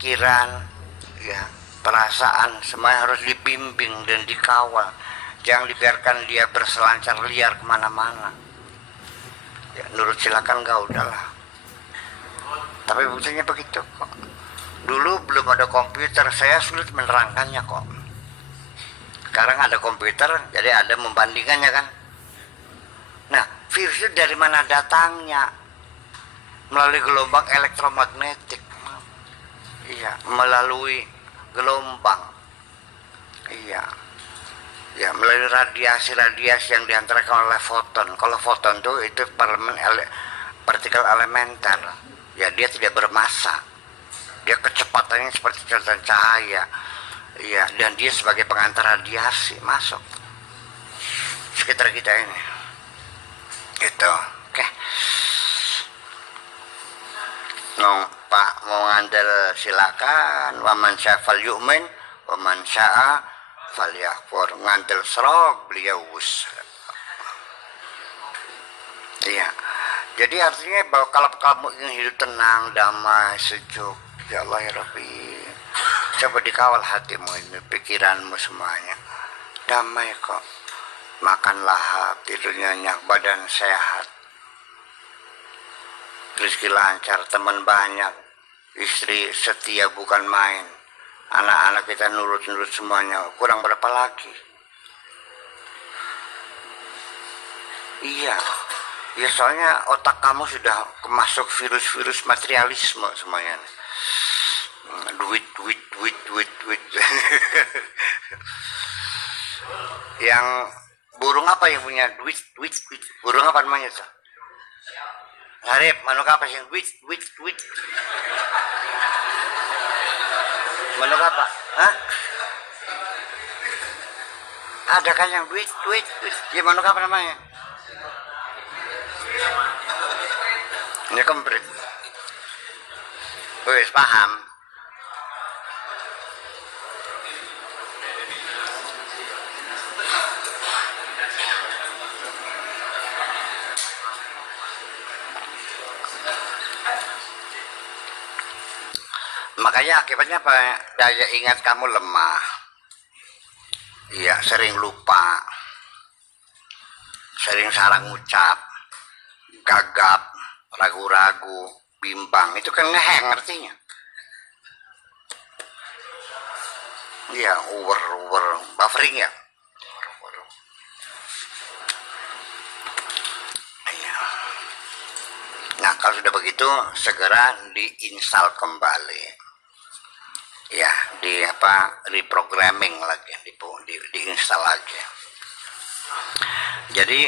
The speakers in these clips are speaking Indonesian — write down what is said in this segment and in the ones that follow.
pikiran, ya, perasaan, semuanya harus dibimbing dan dikawal. Jangan dibiarkan dia berselancar liar kemana-mana. Ya, nurut silakan enggak, udahlah. Tapi buktinya begitu kok. Dulu belum ada komputer, saya sulit menerangkannya kok. Sekarang ada komputer, jadi ada membandingkannya kan. Nah, virus itu dari mana datangnya? Melalui gelombang elektromagnetik. Iya, melalui gelombang. Iya. Ya, melalui radiasi-radiasi yang dihantarkan oleh foton. Kalau foton itu partikel elementer. Ya, dia tidak bermassa. Dia kecepatannya seperti kecepatan cahaya. Iya, dan dia sebagai pengantar radiasi masuk sekitar kita ini. Gitu. Oke. Pak mau ngandel silakan. Waman syaa fal yu'min, waman syaa fal yakfur. Ngandel serok beliau us. Iya. Jadi artinya bahwa kalau kamu ingin hidup tenang, damai, sejuk, ya Allah ya Rabbi, coba dikawal hatimu ini, pikiranmu semuanya. Damai kok. Makan lahap, tidur nyenyak, badan sehat. Rezeki lancar, teman banyak, istri setia bukan main, anak-anak kita nurut-nurut semuanya. Kurang berapa lagi? Iya, ya soalnya otak kamu sudah kemasuk virus-virus materialisme semuanya. Duit. Yang burung apa yang punya duit? Burung apa namanya tuh? Harip, manuk apa sih? Duit. Manuk apa? Hah? Ada kan yang duit. Ya manuk apa namanya? Ini kemprit. Wis paham. Makanya akibatnya apa? Daya ingat kamu lemah. Iya, sering lupa. Sering salah ngucap. Gagap, ragu-ragu, bimbang. Itu kan ngeheng artinya. Iya, over buffering ya. Iya. Nah, kalau sudah begitu segera diinstal kembali. Ya, reprogramming lagi, diinstal lagi. Jadi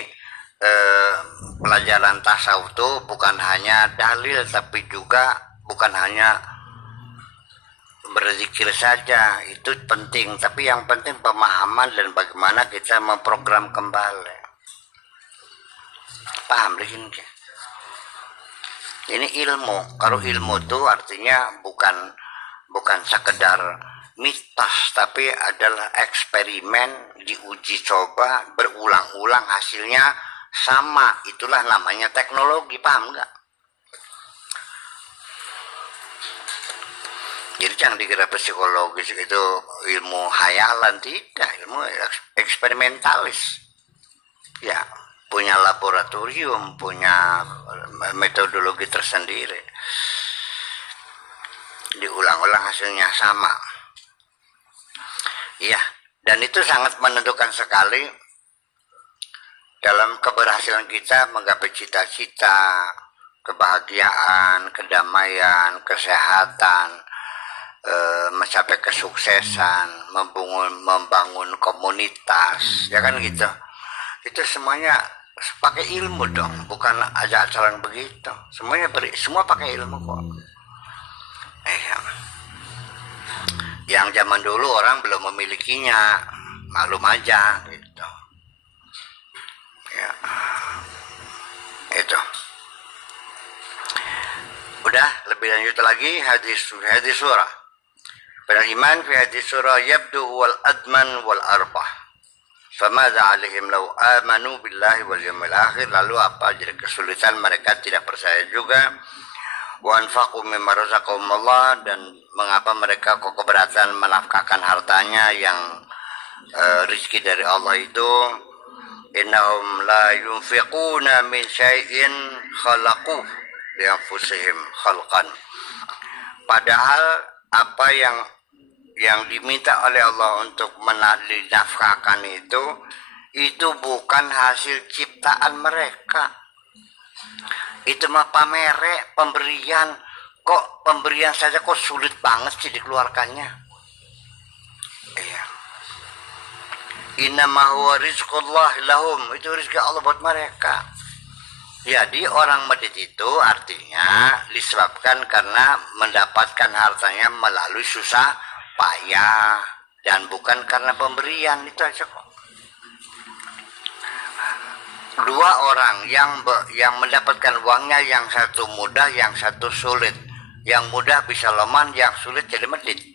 pelajaran tasawuf itu bukan hanya dalil, tapi juga bukan hanya berzikir saja, itu penting. Tapi yang penting pemahaman dan bagaimana kita memprogram kembali. Paham begini? Ini ilmu. Kalau ilmu itu artinya bukan sekedar mitos, tapi adalah eksperimen, diuji coba, berulang-ulang, hasilnya sama. Itulah namanya teknologi, paham nggak? Jadi jangan dikira psikologis itu ilmu hayalan, tidak, ilmu eksperimentalis. Ya, punya laboratorium, punya metodologi tersendiri. Diulang-ulang hasilnya sama. Iya, dan itu sangat menentukan sekali dalam keberhasilan kita menggapai cita-cita, kebahagiaan, kedamaian, kesehatan, mencapai kesuksesan, membangun komunitas, ya kan gitu. Itu semuanya pakai ilmu dong, bukan aja-ajalan begitu. Semua pakai ilmu kok. Yang zaman dulu orang belum memilikinya, maklum aja gitu. Ya, itu. Udah, lebih lanjut lagi hadis surah. Pada iman fi hadis surah yabdu wal adman wal arbah. Famadza alaihim law amanu billahi wal yawmil akhir. Lalu apa jadi kesulitan mereka tidak percaya juga? wa anfaqu mimma razaqahumullah, dan mengapa mereka kok keberatan menafkahkan hartanya yang rezeki dari Allah itu. Innahum la yunfiquna min syai'in khalaqu li anfusihim khalqan. Padahal apa yang diminta oleh Allah untuk dinafkahkan itu bukan hasil ciptaan mereka. Itu mah pamere, pemberian. Kok pemberian saja kok sulit banget sih dikeluarkannya. Iya. Innama huwa rizqullah lahum, itu rezeki Allah buat mereka. Jadi orang medit itu artinya disebabkan karena mendapatkan hartanya melalui susah payah dan bukan karena pemberian. Itu aja kok. Dua orang yang mendapatkan uangnya, yang satu mudah, yang satu sulit. Yang mudah bisa loman, yang sulit jadi medit.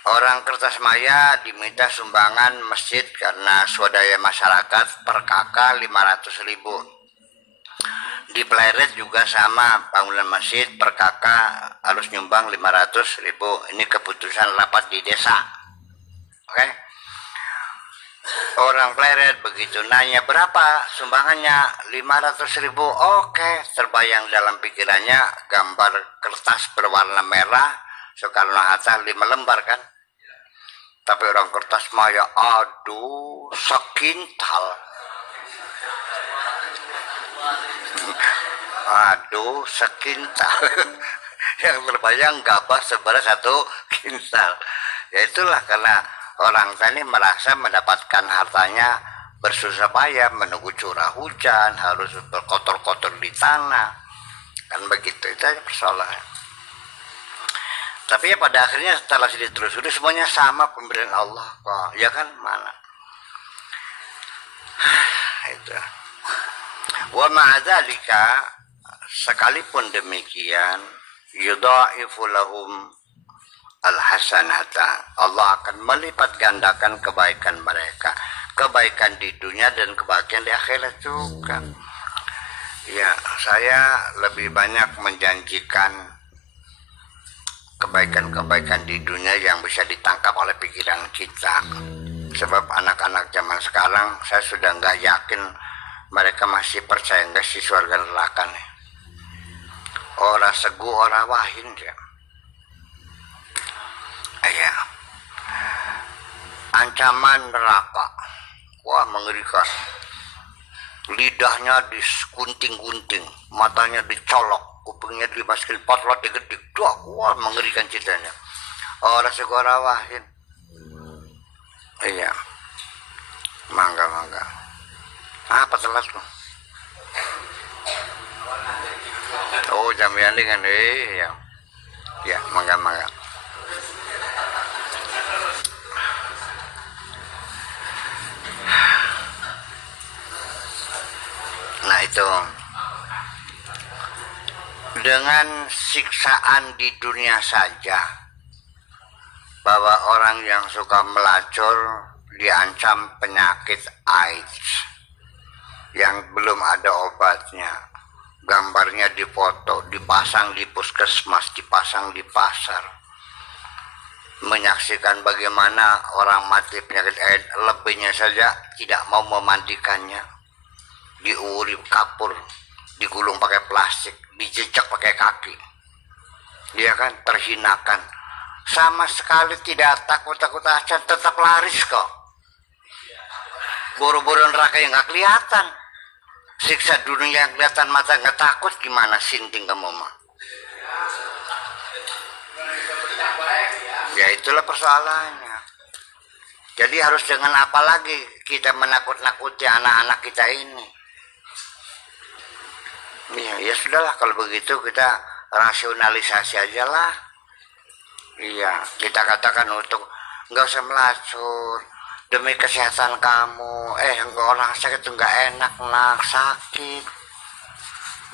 Orang Kertasmaya diminta sumbangan masjid karena swadaya masyarakat per kakak 500.000. Di Pleret juga sama, bangunan masjid per kakak harus nyumbang 500.000. Ini keputusan rapat di desa. Oke? Orang Pleret begitu nanya berapa sumbangannya, 500.000. Oke, terbayang dalam pikirannya gambar kertas berwarna merah Soekarno-Hatta 5 lembar kan. Tapi orang Kertasmaya, aduh, sekintal. Aduh, sekintal. Yang terbayang gabah seberat 1 kintal. Ya itulah karena orang tadi merasa mendapatkan hartanya bersusah payah, menunggu curah hujan, harus berkotor-kotor di tanah. Kan begitu, itu aja persoalannya. Tapi ya pada akhirnya setelah ditelusuri semuanya sama pemberian Allah kok. Ya kan mana? Itu. Wa ma'adzalika, sekalipun demikian, yudha'ifu lahum al-hasanata. Allah akan melipat gandakan kebaikan mereka. Kebaikan di dunia dan kebaikan di akhirat juga. Ya, saya lebih banyak menjanjikan kebaikan-kebaikan di dunia yang bisa ditangkap oleh pikiran kita. Sebab anak-anak zaman sekarang saya sudah nggak yakin mereka masih percaya nggak sih surga neraka nih. Ora segu ora wahin ya. Iya. Ancaman neraka. Wah, mengerikan. Lidahnya digunting-gunting, matanya dicolok, kupingnya dimasukin potlot digedek. Wah, mengerikan ceritanya. Orang segera wahin. Iya. Mangga. Apa telat lo? Oh, jam yang dengan iya. Ya, mangga. Nah itu, dengan siksaan di dunia saja, bahwa orang yang suka melacur diancam penyakit AIDS yang belum ada obatnya, gambarnya difoto, dipasang di puskesmas, dipasang di pasar, menyaksikan bagaimana orang mati penyakit AIDS, lebihnya saja tidak mau memandikannya, diuri kapur, digulung pakai plastik, dijejak pakai kaki. Dia kan terhinakan. Sama sekali tidak takut-takut aja, tetap laris kok. Boro-boro neraka yang nggak kelihatan. Siksa dunia yang kelihatan mata nggak takut, gimana sinting kamu mah? Ya itulah persoalannya. Jadi harus dengan apa lagi kita menakut-nakuti anak-anak kita ini? Ya sudahlah, kalau begitu kita rasionalisasi aja lah. Iya, kita katakan untuk nggak usah melacur demi kesehatan kamu. Orang sakit itu nggak enak, sakit.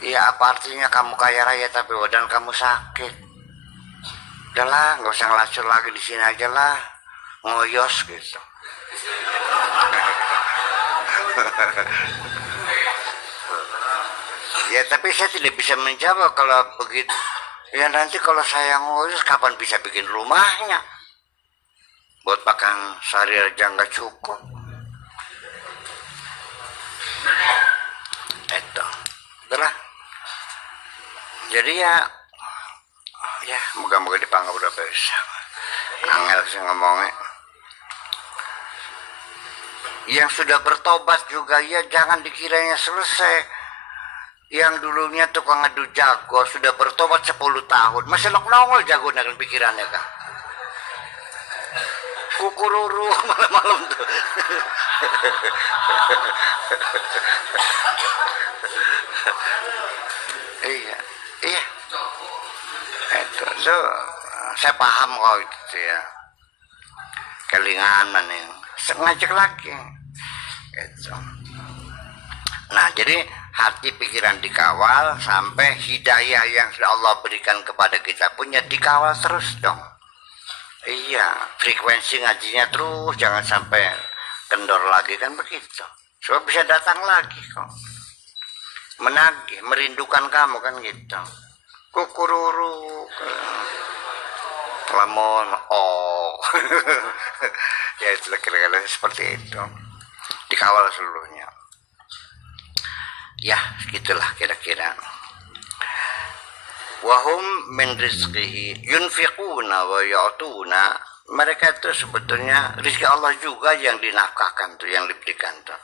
Iya, apa artinya kamu kaya raya tapi badan kamu sakit? Udahlah, nggak usah ngelacur lagi, di sini aja lah, ngoyos gitu. Ya tapi saya tidak bisa menjawab kalau begitu. Ya nanti kalau saya ngurus kapan bisa bikin rumahnya? Buat makan sehari aja nggak cukup. Itu, itulah. Jadi ya moga-moga dipanggil udah bisa. Angel sih ngomongnya. Yang sudah bertobat juga ya jangan dikiranya selesai. Yang dulunya tukang adu jago sudah bertobat 10 tahun masih nongol jago dengan pikirannya kan. Kukururu malam-malam tuh. Iya itu saya paham kok itu ya. Kelingan nih ngajak lagi gitu. Nah jadi hati pikiran dikawal sampai hidayah yang sudah Allah berikan kepada kita punya dikawal terus dong. Iya frekuensi ngajinya terus jangan sampai kendor lagi kan begitu. Sebab bisa datang lagi kok menagih merindukan kamu kan gitu. Kukururu lamun ya itu kira-kira seperti itu dikawal seluruhnya ya gitulah kira-kira. Wahum min rizqihi yunfiquna wa ya'tuna, mereka itu sebetulnya rezeki Allah juga yang dinafkahkan tuh, yang diberikan tuh.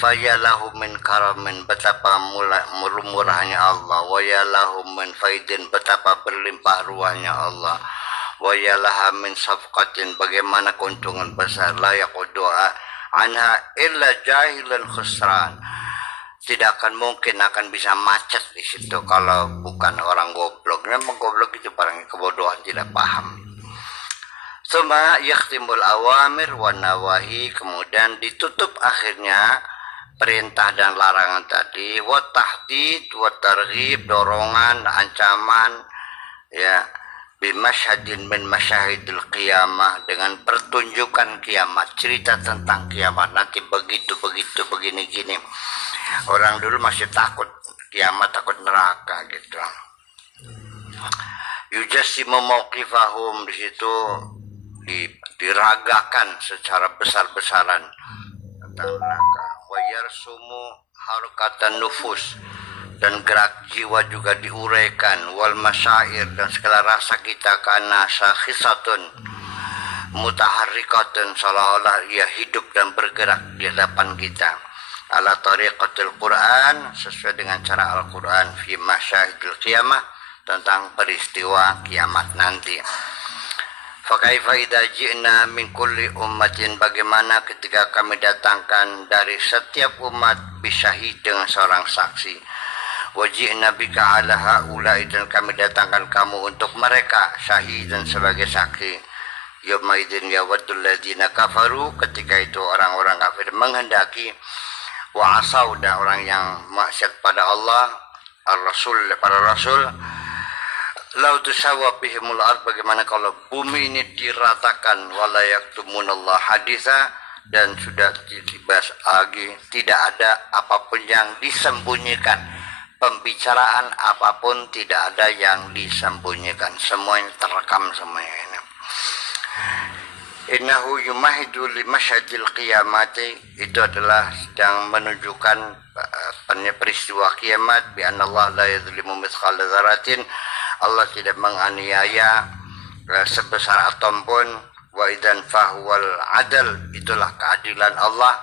Fayalahu min karamin, betapa murahnya Allah. Wayalahu min faidin, betapa berlimpah ruahnya Allah. Wayalaha min safqatin, bagaimana keuntungan besar. La yaqudu'a anha illa jahilan khusran, tidak akan mungkin akan bisa macet di situ kalau bukan orang goblok. Memang goblok itu barang kebodohan, tidak paham. Suma yakhtimul awamir wa nawahi, kemudian ditutup akhirnya perintah dan larangan tadi, wa tahdid wa targhib, dorongan, ancaman, ya, bimasyhadin min masyahidil qiyamah, dengan pertunjukan kiamat, cerita tentang kiamat nanti begitu begini gini. Orang dulu masih takut kiamat, takut neraka gitu. Yujassimu mauqifahum, di situ diragakan secara besar-besaran tentang neraka. Wa yarsumu harokatan nufus, dan gerak jiwa juga diuraikan. Wal masyair, dan segala rasa kita karena syakhisatun mutaharrikatun, seolah-olah ia hidup dan bergerak di hadapan kita. Ala tariqatil Quran, sesuai dengan cara Al-Quran, fi masyahidil qiyamah, tentang peristiwa kiamat nanti. Fakaifa idza ji'na min kulli ummatin, bagaimana ketika kami datangkan dari setiap umat bisyahid, dengan seorang saksi. Wa ji'na bika ala haula'i, dan kami datangkan kamu untuk mereka syahidan, sebagai saksi. Yauma idzin yawaddul ladzina kafaru, ketika itu orang-orang kafir menghendaki, wa asau, dan orang yang maksiat pada Allah, ar-rasul, para rasul, lau tusawwa bihimul ard, bagaimana kalau bumi ini diratakan, wala yaktumunallah haditha, dan sudah dibahas lagi, tidak ada apapun yang disembunyikan, pembicaraan apapun tidak ada yang disembunyikan, semuanya terekam semuanya ini. Innahu yumahidu li masyadil qiyamati, itu adalah sedang menunjukkan peristiwa kiamat, bi anallah la yadhlimu mithqala dzarratin, Allah tidak menganiaya sebesar atom pun. Wa idzan fahuwal adal, itulah keadilan Allah.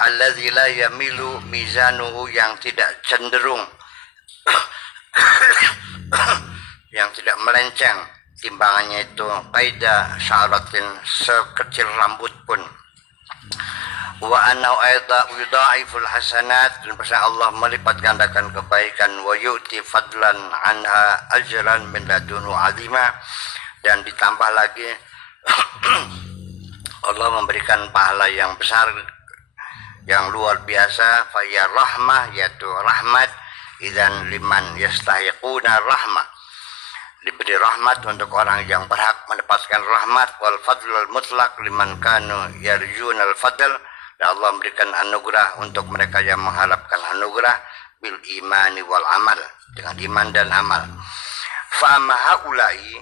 Alladzi la yamilu mizanuhu, yang tidak cenderung yang tidak melenceng timbangannya itu, qaida syaratin, sekecil rambut pun. Wa anna aida yudha'iful hasanat, dan bersama Allah melipat gandakan kebaikan. Wa yu'ti fadlan anha ajran min ladunhu azima, dan ditambah lagi Allah memberikan pahala yang besar, yang luar biasa. Fa ya rahmah, yaitu rahmat, idzan liman yastahiquna rahmah, diberi rahmat untuk orang yang berhak mendapatkan rahmat. Wal fadlul mutlaq liman kanu yarjunal fadl, dan Allah memberikan anugerah untuk mereka yang mengharapkan anugerah. bil imani wal amal, dengan iman dan amal. Fa amma haula'i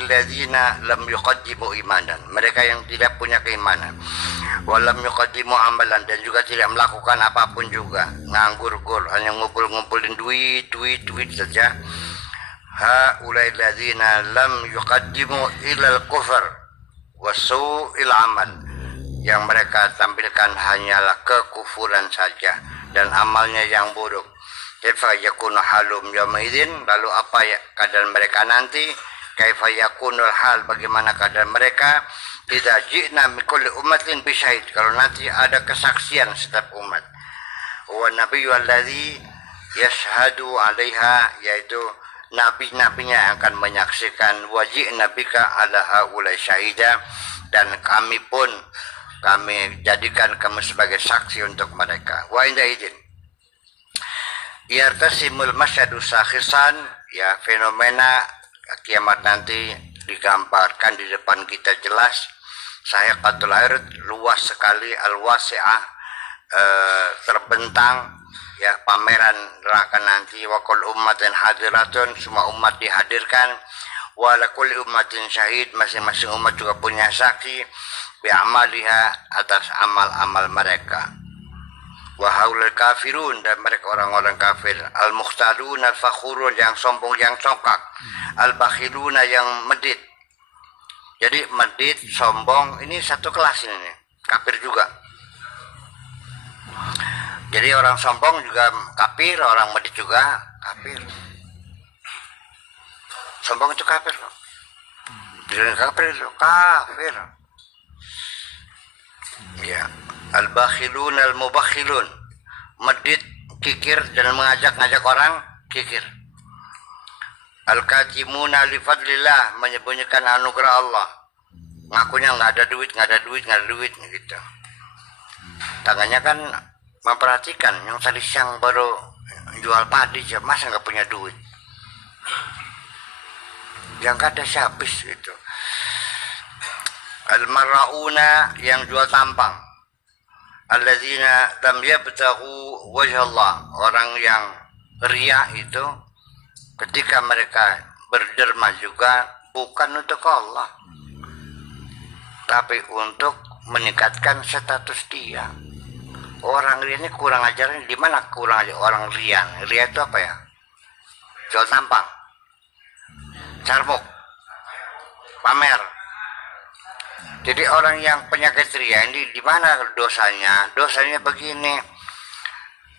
alladzina lam yuqaddimu imanan, mereka yang tidak punya keimanan, walam yuqaddimu amalan, dan juga tidak melakukan apapun juga, nganggur-gur, hanya ngumpul-ngumpulin duit saja. Haula'i alladzina lam yuqaddimu ilal kufr wa su'il amal, yang mereka tampilkan hanyalah kekufuran saja dan amalnya yang buruk. Kaifa yakunu halum yaumaidin, lalu apa ya keadaan mereka nanti? Kaifa yakunul hal, bagaimana keadaan mereka? Idza ji'na min kulli ummatin bisyahid, kalau nanti ada kesaksian setiap umat. Wa nabiyyu alladzi yashhadu 'alaiha, yaitu nabi-nabinya yang akan menyaksikan. Wa ji'na bika 'ala haula syahida, dan kami jadikan kamu sebagai saksi untuk mereka. Wa inda idin yartasimul masyadu sakhisan, ya, fenomena kiamat nanti digambarkan di depan kita jelas. Sahiqatul ard, luas sekali, al-wasi'ah, terbentang, ya, pameran neraka nanti. Wa kullu ummatin hadiratun, semua umat dihadirkan. Wa la kulli ummatin syahid, masing-masing umat juga punya saksi bi amaliha, atas amal-amal mereka. Wa haulal kafirun, dan mereka orang-orang kafir. Al mukhtalun al fakhurun, yang sombong, yang congkak. Al bakhiluna, yang medit. Jadi medit, sombong, ini satu kelas ini, kafir juga. Jadi orang sombong juga kafir, orang medit juga kafir. Sombong itu kafir loh. Kafir. Ya. Al-bakhilun al-mubakhilun, medit, kikir, dan mengajak-ngajak orang kikir. Al-katimuna li fadlillah, menyembunyikan anugerah Allah, ngakunya nggak ada duit gitu. Tangannya kan memperhatikan, yang tadi siang baru jual padi, masa nggak punya duit, yang ada habis gitu. Al-marrauna, yang jual tampang. Alladzina lam yabtaghu wajha Allah, orang yang riya itu ketika mereka berderma juga bukan untuk Allah, tapi untuk meningkatkan status dia. Orang riya ini kurang ajarnya di mana? Kurang ajar orang riya. Riya itu apa ya? Jual tampang, carmuk, pamer. Jadi orang yang penyakit riya ini di mana dosanya? Dosanya begini,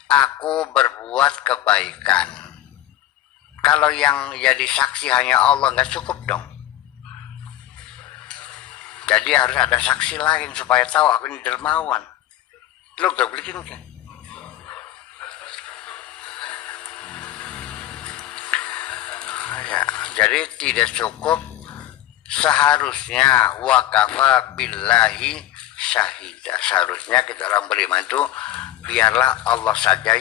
aku berbuat kebaikan. Kalau yang jadi saksi hanya Allah, nggak cukup dong. Jadi harus ada saksi lain supaya tahu aku ini dermawan. Lu udah bikin kan? Ya, jadi tidak cukup. Seharusnya wakafa billahi syahida, seharusnya kita orang beriman itu biarlah Allah saja